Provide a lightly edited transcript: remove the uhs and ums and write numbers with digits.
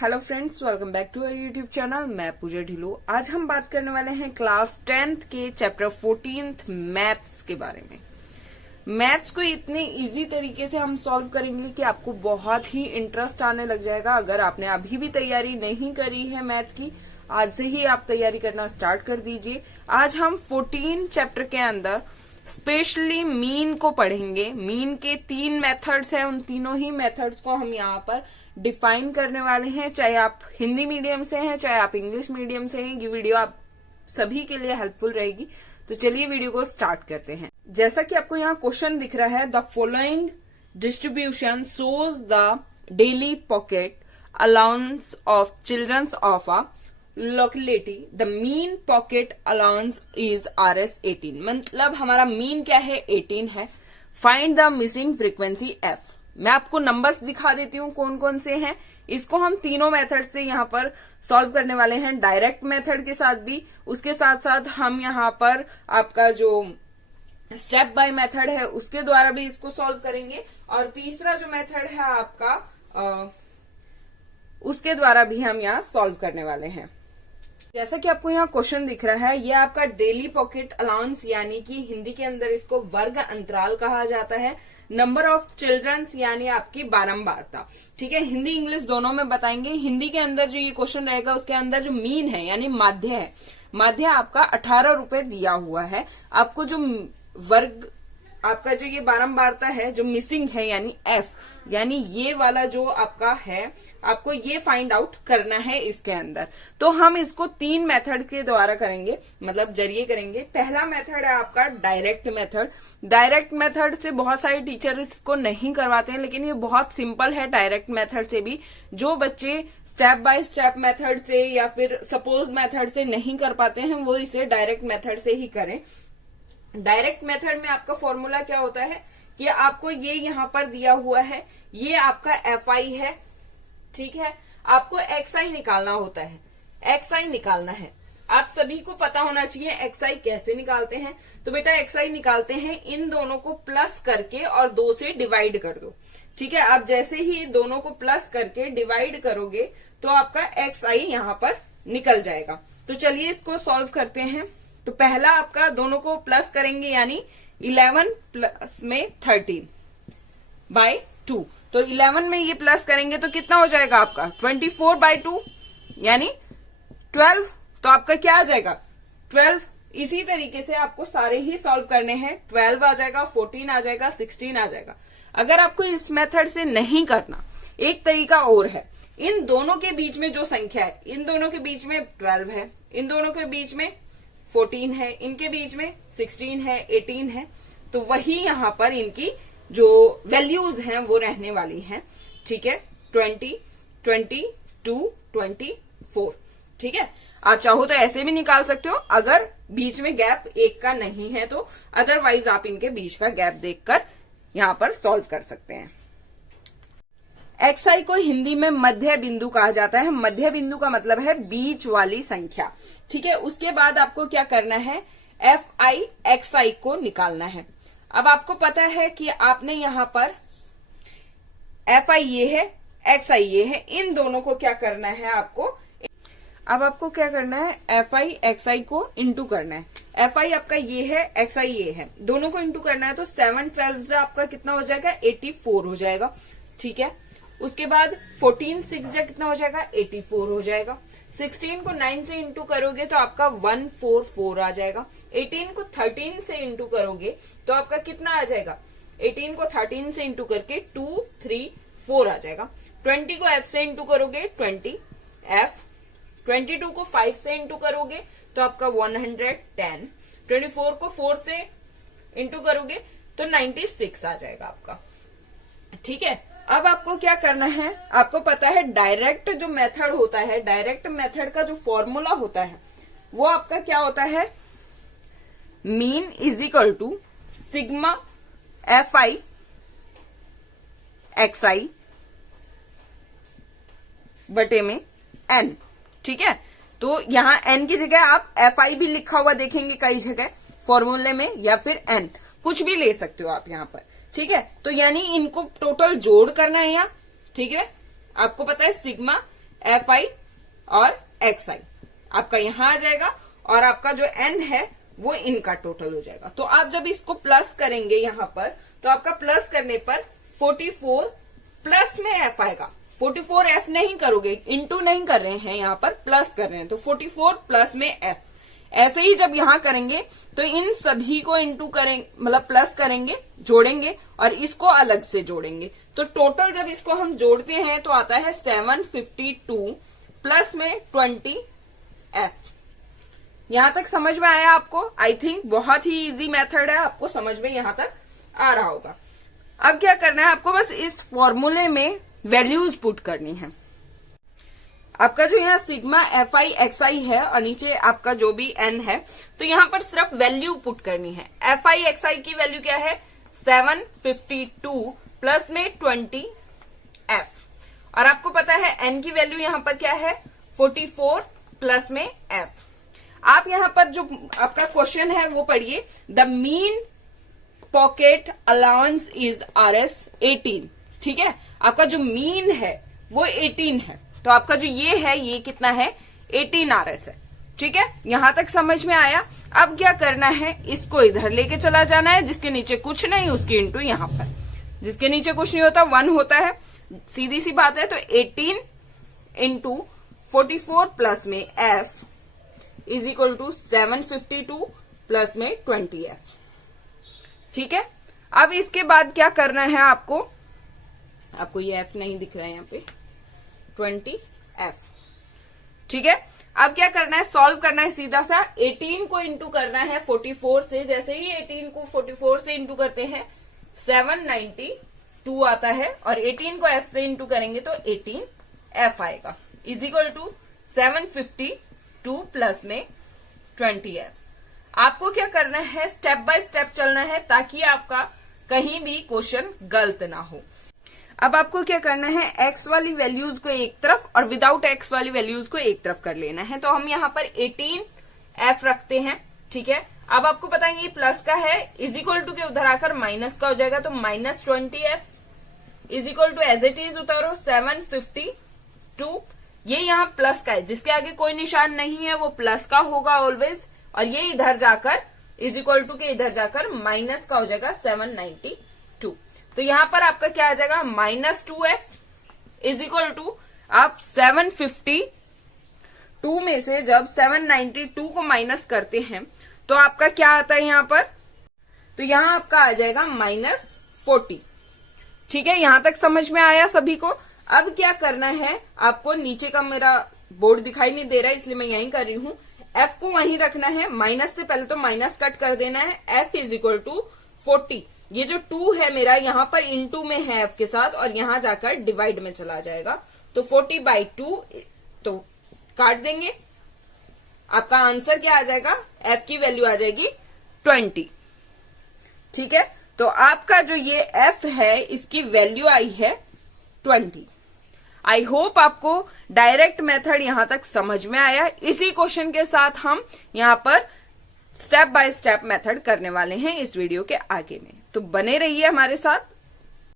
Hello friends, welcome back to our YouTube channel. मैं पूजा ढिल्लो। आज हम बात करने वाले हैं क्लास 10th के चैप्टर 14th मैथ्स के बारे में। मैथ्स को इतने इजी तरीके से हम सॉल्व करेंगे कि आपको बहुत ही इंटरेस्ट आने लग जाएगा। अगर आपने अभी भी तैयारी नहीं करी है मैथ की, आज से ही आप तैयारी करना स्टार्ट कर दीजिए। आज हम 14 चैप्टर के अंदर स्पेशली मीन को पढ़ेंगे। मीन के 3 मेथड्स हैं, उन तीनों ही मेथड्स को हम यहाँ पर डिफाइन करने वाले हैं। चाहे आप हिंदी मीडियम से हैं, चाहे आप इंग्लिश मीडियम से हैं, ये वीडियो आप सभी के लिए हेल्पफुल रहेगी। तो चलिए वीडियो को स्टार्ट करते हैं। जैसा कि आपको यहाँ क्वेश्चन दिख रहा है, the following distribution shows the daily pocket allowance of childrens of a locality. The mean pocket allowance is RS 18। मतलब हमारा मीन क्या है, 18 है। Find the missing frequency F। मैं आपको नंबर्स दिखा देती हूँ कौन कौन से हैं। इसको हम तीनों मेथड से यहाँ पर सॉल्व करने वाले हैं, डायरेक्ट मेथड के साथ भी, उसके साथ साथ हम यहाँ पर आपका जो स्टेप बाय मेथड है उसके द्वारा भी इसको सॉल्व करेंगे, और तीसरा जो मेथड है आपका उसके द्वारा भी हम यहाँ सॉल्व करने वाले हैं। जैसा कि आपको यहाँ क्वेश्चन दिख रहा है, ये आपका डेली पॉकेट अलाउंस यानी कि हिंदी के अंदर इसको वर्ग अंतराल कहा जाता है। नंबर ऑफ चिल्ड्रंस यानी आपकी बारंबारता। ठीक है, हिंदी इंग्लिश दोनों में बताएंगे। हिंदी के अंदर जो ये क्वेश्चन रहेगा उसके अंदर जो मीन है यानी माध्य है, माध्य आपका 18 रुपए दिया हुआ है। आपको जो वर्ग आपका जो ये बारंबारता है जो मिसिंग है यानी F, यानी ये वाला जो आपका है, आपको ये फाइंड आउट करना है इसके अंदर। तो हम इसको 3 मेथड के द्वारा करेंगे, मतलब जरिए करेंगे। पहला मेथड है आपका डायरेक्ट मेथड। डायरेक्ट मेथड से बहुत सारे टीचर इसको नहीं करवाते हैं, लेकिन ये बहुत सिंपल है। डायरेक्ट मेथड से भी जो बच्चे स्टेप बाय स्टेप मेथड से या फिर सपोज मेथड से नहीं कर पाते हैं, वो इसे डायरेक्ट मेथड से ही करें। डायरेक्ट मेथड में आपका फॉर्मूला क्या होता है कि आपको ये यहाँ पर दिया हुआ है, ये आपका FI है। ठीक है, आपको XI निकालना होता है, XI निकालना है। आप सभी को पता होना चाहिए XI कैसे निकालते हैं। तो बेटा XI निकालते हैं, इन दोनों को प्लस करके और 2 से डिवाइड कर दो। ठीक है, आप जैसे ही दोनों को प्लस करके डिवाइड करोगे तो आपका XI यहाँ पर निकल जाएगा। तो चलिए इसको सॉल्व करते हैं। तो पहला आपका दोनों को प्लस करेंगे यानी 11 प्लस में 13 बाय 2। तो 11 में ये प्लस करेंगे तो कितना हो जाएगा आपका 24 बाय 2 यानी 12। तो आपका क्या आ जाएगा 12। इसी तरीके से आपको सारे ही सॉल्व करने हैं। 12 आ जाएगा, 14 आ जाएगा, 16 आ जाएगा। अगर आपको इस मेथड से नहीं करना, एक तरीका और है। इन दोनों के बीच में जो संख्या है, इन दोनों के बीच में 12 है, इन दोनों के बीच में 14 है, इनके बीच में 16 है, 18 है। तो वही यहाँ पर इनकी जो वैल्यूज हैं वो रहने वाली हैं। ठीक है, 20, 22, 24। ठीक है, आप चाहो तो ऐसे भी निकाल सकते हो अगर बीच में गैप एक का नहीं है तो, अदरवाइज आप इनके बीच का गैप देखकर यहाँ पर सॉल्व कर सकते हैं। XI को हिंदी में मध्य बिंदु कहा जाता है। मध्य बिंदु का मतलब है बीच वाली संख्या। ठीक है, उसके बाद आपको क्या करना है, FI XI को निकालना है। अब आपको पता है कि आपने यहाँ पर FI ये है, XI ये है, इन दोनों को क्या करना है आपको। अब आपको क्या करना है, FI XI को इंटू करना है। FI आपका ये है, XI ये है, दोनों को इंटू करना है। तो 7 12 आपका कितना हो जाएगा, 84 हो जाएगा। ठीक है, उसके बाद 14 6 कितना हो जाएगा, 84 हो जाएगा। 16 को 9 से इंटू करोगे तो आपका 144 आ जाएगा। 18 को 13 से इंटू करोगे तो आपका कितना आ जाएगा, 18 को 13 से इंटू करके 234 आ जाएगा। 20 को F से इंटू करोगे 20F। 22 को 5 से इंटू करोगे तो आपका 110। 24 को 4 से इंटू करोगे तो 96 आ जाएगा आपका। ठीक है, अब आपको क्या करना है, आपको पता है डायरेक्ट जो मेथड होता है, डायरेक्ट मेथड का जो फॉर्मूला होता है वो आपका क्या होता है, mean is equal to sigma FI XI बटे में N। ठीक है, तो यहाँ N की जगह आप FI भी लिखा हुआ देखेंगे कई जगह फॉर्मूले में, या फिर N कुछ भी ले सकते हो आप यहाँ पर। ठीक है, तो यानी इनको टोटल जोड़ करना है यहाँ। ठीक है, आपको पता है सिग्मा FI और XI आपका यहां आ जाएगा और आपका जो N है वो इनका टोटल हो जाएगा। तो आप जब इसको प्लस करेंगे यहां पर तो आपका प्लस करने पर 44 प्लस में F आएगा। 44 F नहीं करोगे, इंटू नहीं कर रहे हैं, यहां पर प्लस कर रहे हैं, तो 44 प्लस में F। ऐसे ही जब यहां करेंगे तो इन सभी को इंटू करेंगे, मतलब प्लस करेंगे, जोड़ेंगे और इसको अलग से जोड़ेंगे। तो टोटल जब इसको हम जोड़ते हैं तो आता है 752 प्लस में 20 F। यहां तक समझ में आया आपको? आई थिंक बहुत ही इजी मेथड है, आपको समझ में यहां तक आ रहा होगा। अब क्या करना है आपको, बस इस फॉर्मूले में वैल्यूज पुट करनी है। आपका जो यहाँ सिग्मा FI XI है और नीचे आपका जो भी N है, तो यहां पर सिर्फ वैल्यू पुट करनी है। FI XI की वैल्यू क्या है 752 प्लस में 20 F और आपको पता है N की वैल्यू यहां पर क्या है 44 प्लस में F। आप यहां पर जो आपका क्वेश्चन है वो पढ़िए, the mean pocket allowance is RS 18। ठीक है, आपका जो मीन है वो 18 है, तो आपका जो ये है ये कितना है 18 RS है। ठीक है, यहां तक समझ में आया। अब क्या करना है, इसको इधर लेके चला जाना है, जिसके नीचे कुछ नहीं उसके इंटू यहां पर, जिसके नीचे कुछ नहीं होता 1 होता है, सीधी सी बात है। तो 18 इंटू 44 प्लस में F is equal to 752 plus में 20 F। ठीक है, अब इसके बाद क्या करना है आपको ये F नहीं दिख रहा है यहाँ पे, 20 F। ठीक है, अब क्या करना है, सॉल्व करना है सीधा सा। 18 को इंटू करना है 44 से, जैसे ही 18 को 44 से इंटू करते हैं 792 आता है और 18 को F से इंटू करेंगे तो 18 F आएगा इज इक्वल टू 752 प्लस में 20 F। आपको क्या करना है, स्टेप बाय स्टेप चलना है ताकि आपका कहीं भी क्वेश्चन गलत ना हो। अब आपको क्या करना है, x वाली वैल्यूज को एक तरफ और विदाउट x वाली वैल्यूज को एक तरफ कर लेना है। तो हम यहाँ पर 18 F रखते हैं। ठीक है, अब आपको पता है ये प्लस का है, इज इक्वल टू के उधर आकर माइनस का हो जाएगा, तो minus 20 F is equal to as it is उतारो 752। ये यहाँ प्लस का है, जिसके आगे कोई निशान नहीं है वो प्लस का होगा ऑलवेज, और ये इधर जाकर इज इक्वल टू के इधर जाकर माइनस का हो जाएगा 792। तो यहां पर आपका क्या आ जाएगा -2F इज इक्वल टू, आप 752 में से जब 792 को माइनस करते हैं तो आपका क्या आता है यहां पर, तो यहां आपका आ जाएगा -40। ठीक है, यहां तक समझ में आया सभी को? अब क्या करना है आपको, नीचे का मेरा बोर्ड दिखाई नहीं दे रहा है इसलिए मैं यहीं कर रही हूं, F को वहीं रखना है, माइनस से पहले तो माइनस कट कर देना है। F इज इक्वल टू 40, ये जो 2 है मेरा यहाँ पर इनटू में है F के साथ और यहां जाकर डिवाइड में चला जाएगा, तो 40/2 तो काट देंगे, आपका आंसर क्या आ जाएगा, F की वैल्यू आ जाएगी 20। ठीक है, तो आपका जो ये F है इसकी वैल्यू आई है 20। आई होप आपको डायरेक्ट मेथड यहां तक समझ में आया। इसी क्वेश्चन के साथ हम यहां पर स्टेप बाय स्टेप मेथड करने वाले हैं इस वीडियो के आगे में, तो बने रहिए हमारे साथ।